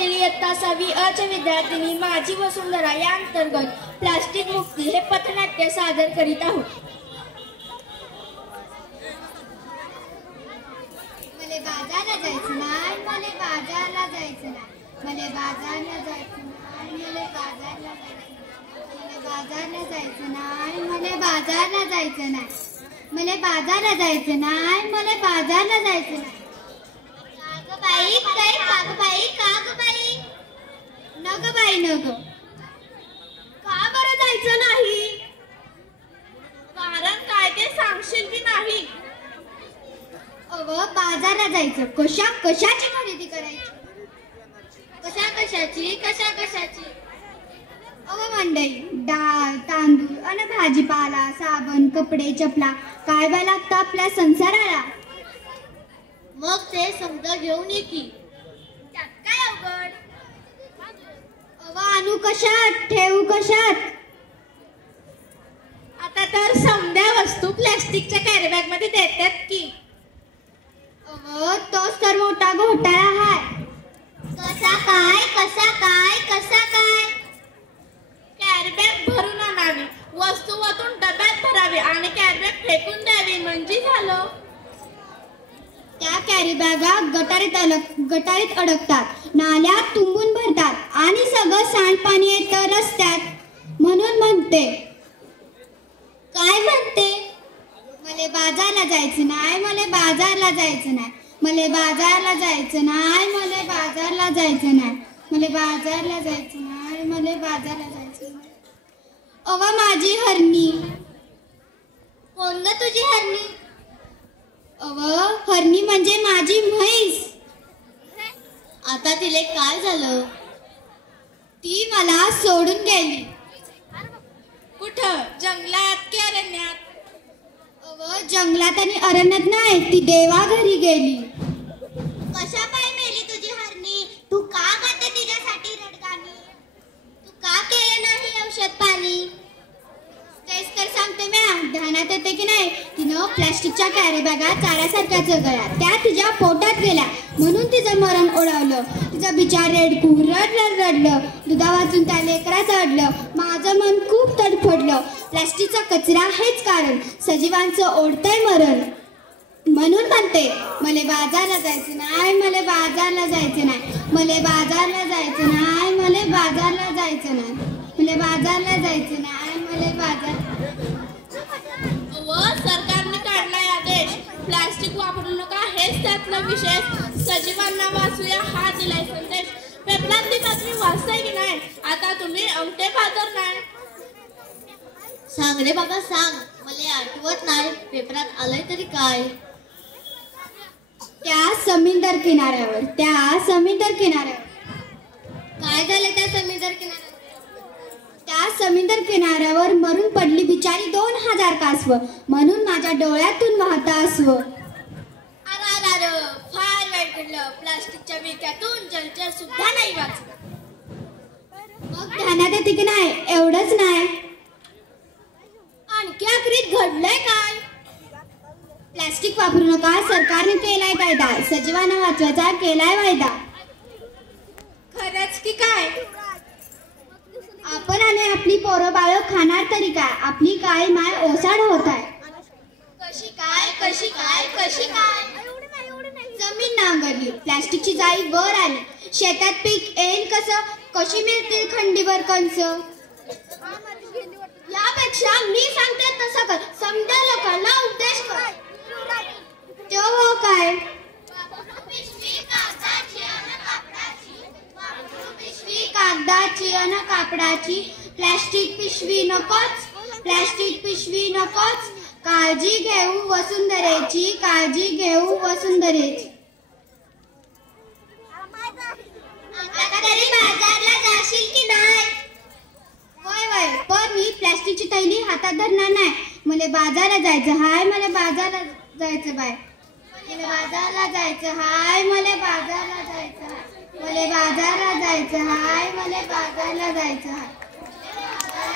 शाळेतील इयत्ता 6वी अ च्या विद्यार्थिनी माझी वसुंधरा या अंतर्गत प्लास्टिक मुक्ती हे पथनाट्य सादर करीत आहोत. मले बाजारला जायचं नाही, मले बाजारला जायचं नाही, मले बाजारला जायचं नाही, मले बाजारला जायचं नाही, मले बाजारला जायचं नाही, मले बाजारला जायचं नाही, मले बाजारला जायचं नाही. कागबाई काय कागबाई कागबाई नग बाई नग. का बरं जायचं नाही? कारण काय ते सांगशील की नाही? अव बाजारला जायचं, कशाची खरेदी करायची? कशाची? अव मंडई डाळ तांदूळ आणि भाजीपाला साबण कपडे चपला काय बाय लागतं आपल्या संसाराला. मग ते समजा घेऊन ये की. त्यात काय अवघड? अव आणू कशात ठेवू कशात? आता तर समध्या वस्तू प्लॅस्टिकच्या कॅरी बॅग मध्ये देतात की. अव तोच तर मोठा घोटाळा आहे. कसा काय? कॅरी बॅग भरून आणावी, वस्तू वाटून डब्यात भरावी आणि कॅरी बॅग फेकून द्यावी म्हणजे झालं. त्या कॅरी बॅगा गटारीत अडकतात, नाल्यात तुंबून भरतात आणि सगळं सांडपाणी येतं रस्त्यात. म्हणून म्हणते. काय म्हणते? मले बाजारला जायचं नाही, मले बाजारला जायचं नाही, मले बाजारला जायचं नाही, मले बाजारला जायचं नाही, मले बाजारला जायचं नाही, मले बाजारला जायचं नाही. अव माझी हरणी. कोण ग तुझी हरणी? अव हरणी म्हणजे माझी म्हैस. आता तिले काय झालं? ती मला सोडून गेली. कुठं? जंगलात की अरण्यात? अव जंगलात आणि अरण्यात नाही, ती देवा घरी गेली. कशा पाय मेली तुझी हरणी? तू का गाते तिच्यासाठी रडगाणी? तू का केलं नाही औषध पाणी? तेच तर सांगते मॅम. ध्यानात येते की नाही, तिनं प्लॅस्टिकच्या कॅरी बॅगा चाऱ्यासारख्या चगळल्या, त्या तिच्या पोटात गेल्या म्हणून तिचं मरण ओढावलं. तिचं बिचार रेडकू रडलं. दुधा वाचून त्या लेकराचं अडलं. माझं मन खूप तडफडलं. प्लॅस्टिकचा कचरा हेच कारण सजीवांचं ओढतंय मरण. म्हणून म्हणते मले बाजारला जायचं नाही, मले बाजारला जायचं नाही, मले बाजारला जायचं नाही, मले बाजारला जायचं नाही, मले बाजारला जायचं नाही, मले बाजार. सरकारने काढलाय आदेश, प्लास्टिक वापरू नका हेच त्यातला विशेष. सजीवांना वाचूया हा दिलाय संदेश. पेपरातली बातमी वाचताय की नाही? आता तुम्ही अंगठे बाजार नाही. सांग रे बाबा सांग, मला आठवत नाही. पेपरात आलंय तरी काय? त्या समुद्र किनाऱ्यावर काय झालं त्या समुद्र किनाऱ्यावर? त्या समुद्र किनाऱ्यावर मरून पडली बिचारी 2000 कासव. म्हणून माझ्या डोळ्यातून वाहता अस्व. अरे फार वाईट घडलं. प्लास्टिकच्या विक्यातून जलचर सुद्धा नाही वाचलं. मग ध्यानात येते की नाही? एवढंच नाही, आणखी आखरीत घडलंय काय? प्लास्टिक वापरू नका सरकारने केलाय कायदा, सजीवांना वाचवायचा केलाय वायदा. खरंच की काय? आपण आणि आपली पोरं बाळ खाणार तरी काय? आपली काय माय ओसाड होत आहे. कशी काय? जमीन नांगरली, प्लास्टिकची जाळी वर आली, शेतात पीक येईल कसं? कशी मिळतील खंडीवर कंस? यापेक्षा मी सांगते तसं कर, समजा लोकांना उपदेश कर. तो हो काय? कागदाची अन कापडाची, प्लास्टिक पिशवी नकोच. काळजी घेऊ वसुंधरेची. आता तरी बाजारला जाशील की नाही? वय पण मी प्लास्टिकची थैली हातात धरणार नाही. मला बाजारला जायचं हाय, मला बाजारला जायचं बाय. मला बाजारला जायचं हाय, मला बाजारला जायचं हाय, मला बाजारला जायचं हाय, मला बाजारला जायचं हाय.